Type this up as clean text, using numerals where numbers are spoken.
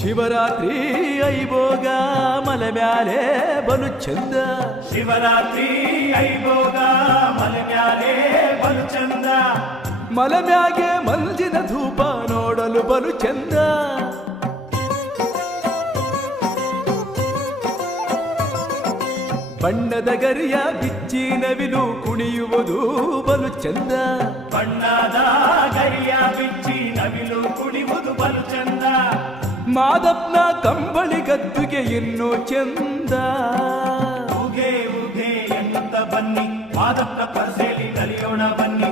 ಶಿವರಾತ್ರಿ ಐಭೋಗ ಮಲೆ ಮ್ಯಾಲೆ ಬಲು ಚಂದ. ಶಿವರಾತ್ರಿ ಐಭೋಗ ಮಲೆ ಮ್ಯಾಲೆ ಬಲು ಚಂದ. ಮಲೆ ಮ್ಯಾಗೆ ಮಲ್ಜಿನ ಧೂಪ ನೋಡಲು ಬಲು ಚಂದ. ಬಣ್ಣದ ಗರಿಯ ಬಿಚ್ಚಿ ನವಿಲು ಕುಣಿಯುವುದು ಬಲು ಚಂದ. ಬಣ್ಣದ ಗರಿಯ ಬಿಚ್ಚಿ ನವಿಲು ಕುಣಿಯುವುದು ಬಲು ಚಂದ. ಮಾದಪ್ಪನ ಕಂಬಳಿ ಗದ್ದುಗೆ ಇನ್ನೂ ಚಂದ. ಉಗೆ ಉಗೆ ಎನ್ನುತ್ತ ಬನ್ನಿ ಮಾದಪ್ಪನ ಪರ್ಸೆಲಿ ಕಲಿಯೋಣ ಬನ್ನಿ.